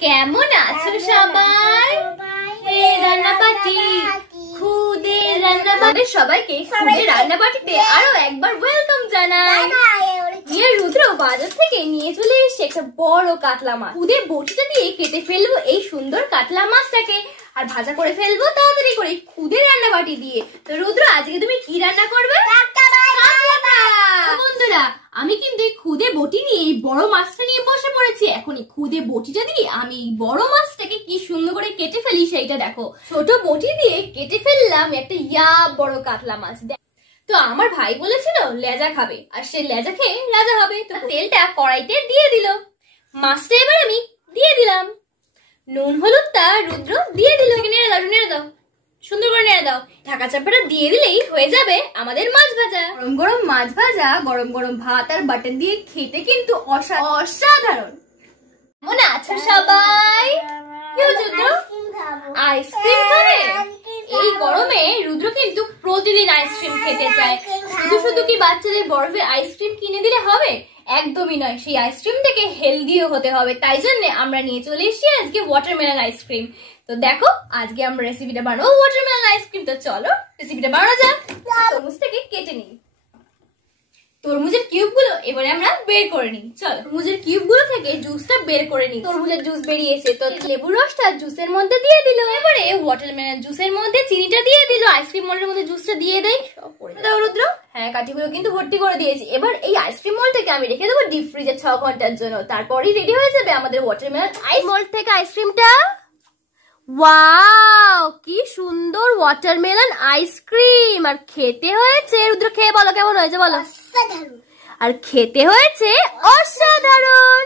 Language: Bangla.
কেমন আছো সবাই? রান্নাবাটি খুদে রান্নাবাটি সবাইকে খুদে রান্নাবাটিতে আরো একবার ওয়েলকাম জানাই। রুদ্র বাজার থেকে নিয়ে চলে এসেছে একটা বড় কাতলা মাছ। খুদে বটিটা দিয়ে কেটে ফেলবো এই সুন্দর কাতলা মাছটাকে আর ভাজা করে ফেলবো তাড়াতাড়ি করে খুদে রান্নাবাটি দিয়ে। তো রুদ্র আজকে তুমি কি রান্না করবে? বন্ধুরা আমি কিন্তু এই খুদে বটি নিয়ে এই বড় মাছটা নিয়ে বসে পড়েছি। এখন এই খুদে বটিটা দিয়ে আমি এই বড় মাছটাকে কি সুন্দর করে কেটে ফেলি সেইটা দেখো। ছোট বটি দিয়ে কেটে ফেললাম একটা বড় কাতলা মাছ। তো আমার ভাই বলেছিল লেজা খাবে আর সে লেজা খেয়ে রাজা হবে। তো তেলটা কড়াইতে দিয়ে দিল, মাছটা এবার আমি দিয়ে দিলাম, নুন হলুদটা রুদ্র দিয়ে দিল। নেড়ে দাও নেড়ে দাও, সুন্দর করে নেড়ে দাও। ঢাকা চাপাটা দিয়ে দিলেই হয়ে যাবে আমাদের মাছ ভাজা। গরম গরম মাছ ভাজা, গরম গরম ভাত আর বাটন দিয়ে খেতে কিন্তু অসাধারণ। মনে আছে সবাই? কি হচ্ছে আইসক্রিম খাবে? এই গরমে রুদ্র কিন্তু প্রতিদিন আইসক্রিম খেতে চায়। শুধু শুধু কি বাচ্চাদের বরফের আইসক্রিম কিনে দিলে হবে? একদমই নয়, সেই আইসক্রিম থেকে হেলদিও হতে হবে। তাই জন্য আমরা নিয়ে চলে এসেছি আজকে ওয়াটারমেলন আইসক্রিম। তো দেখো আজকে আমরা রেসিপিটা বানাবো ওয়াটারমেলন আইসক্রিম। তো চলো রেসিপিটা বানানো যাক। তরমুজ থেকে কেটে নিই, তরমুজের কিউব গুলো এবারে আমরা বের করে নিই। চলো তরমুজের কিউব গুলো থেকে জুসটা বের করে নিই। তরমুজের জুস বেরিয়েছে, তো লেবুর রসটা জুসের মধ্যে দিয়ে দিল। এবারে ওয়াটারমেলন জুসের মধ্যে চিনিটা দিয়ে দিল। আইসক্রিম মোল্ডের মধ্যে জুসটা দিয়ে দেই। সব করে দাও রুদ্র। হ্যাঁ, কাঠিগুলো কিন্তু ভর্তি করে দিয়েছি। এবার এই আইসক্রিম মোল্ডটাকে আমি রেখে দেবো ডিপ ফ্রিজে 6 ঘন্টার জন্য। তারপরেই রেডি হয়ে যাবে আমাদের ওয়াটারমেলন আইস মোল্ড থেকে আইসক্রিমটা। ওয়াও, কি সুন্দর ওয়াটারমেলন আইসক্রিম! আর খেতে হয়েছে, রুদ্র খেয়ে বলো কেমন হয়েছে বলো। আর খেতে হয়েছে অসাধারণ।